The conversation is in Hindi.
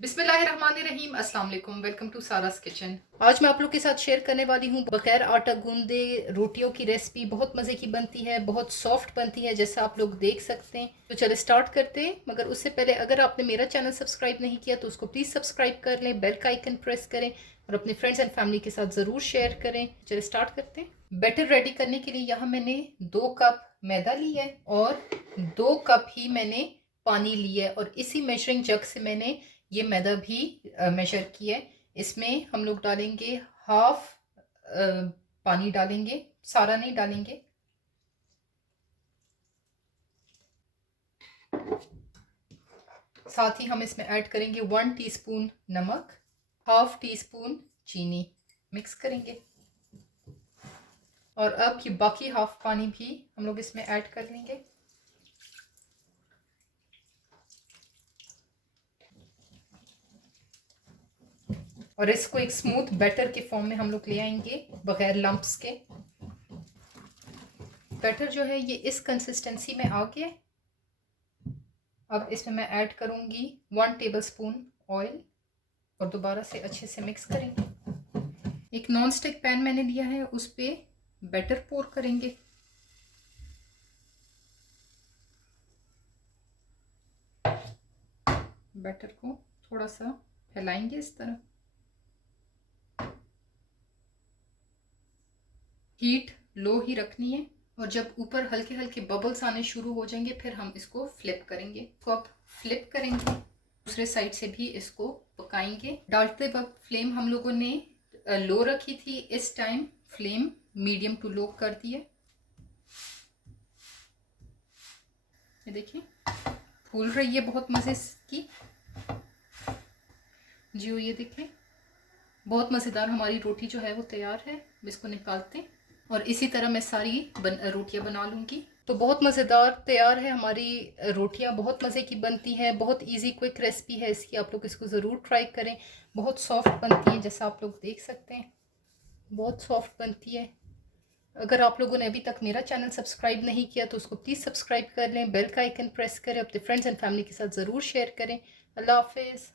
बिस्मिल्लाहिर्रहमानिर्रहीम, अस्सलाम वालेकुम। Welcome to Sara's kitchen. आज मैं आप लोग के साथ शेयर करने वाली हूँ बगैर आटा गूंदे रोटियों की रेसिपी। बहुत मज़े की बनती है, बहुत सॉफ्ट बनती है, जैसा आप लोग देख सकते हैं। तो चले स्टार्ट करते हैं। मगर उससे पहले अगर आपने मेरा चैनल सब्सक्राइब नहीं किया तो उसको प्लीज़ सब्सक्राइब कर लें, बेल का आइकन प्रेस करें और अपने फ्रेंड्स एंड फैमिली के साथ ज़रूर शेयर करें। चले स्टार्ट करते हैं। बैटर रेडी करने के लिए यहाँ मैंने 2 कप मैदा लिया है और 2 कप ही मैंने पानी लिया है और इसी मेजरिंग जग से मैंने ये मैदा भी मेजर किया है। इसमें हम लोग डालेंगे हाफ पानी डालेंगे, सारा नहीं डालेंगे। साथ ही हम इसमें ऐड करेंगे 1 टीस्पून नमक, हाफ टी स्पून चीनी। मिक्स करेंगे और अब ये बाकी हाफ पानी भी हम लोग इसमें ऐड कर लेंगे। और इसको एक स्मूथ बैटर के फॉर्म में हम लोग ले आएंगे बगैर लंप्स के। बैटर जो है ये इस कंसिस्टेंसी में आ गया। अब इसमें मैं ऐड करूंगी 1 टेबलस्पून ऑयल और दोबारा से अच्छे से मिक्स करेंगे। एक नॉन स्टिक पैन मैंने लिया है, उस पे बैटर पोर करेंगे। बैटर को थोड़ा सा फैलाएंगे इस तरह। हीट लो ही रखनी है और जब ऊपर हल्के हल्के बबल्स आने शुरू हो जाएंगे फिर हम इसको फ्लिप करेंगे। तो अब फ्लिप करेंगे, दूसरे साइड से भी इसको पकाएंगे। डालते वक्त फ्लेम हम लोगों ने लो रखी थी, इस time flame medium to low कर दी है। ये देखिए फूल रही है बहुत मज़े की जी। ये देखिए बहुत मज़ेदार हमारी रोटी जो है वो तैयार है। इसको निकालते हैं और इसी तरह मैं सारी रोटियां बना लूँगी। तो बहुत मज़ेदार तैयार है हमारी रोटियां। बहुत मज़े की बनती हैं, बहुत इजी क्विक रेसिपी है इसकी। आप लोग इसको ज़रूर ट्राई करें। बहुत सॉफ्ट बनती है, जैसा आप लोग देख सकते हैं बहुत सॉफ्ट बनती है। अगर आप लोगों ने अभी तक मेरा चैनल सब्सक्राइब नहीं किया तो उसको प्लीज़ सब्सक्राइब कर लें, बेल का आइकन प्रेस करें, अपने फ्रेंड्स एंड फैमिली के साथ ज़रूर शेयर करें। अल्लाह हाफिज़।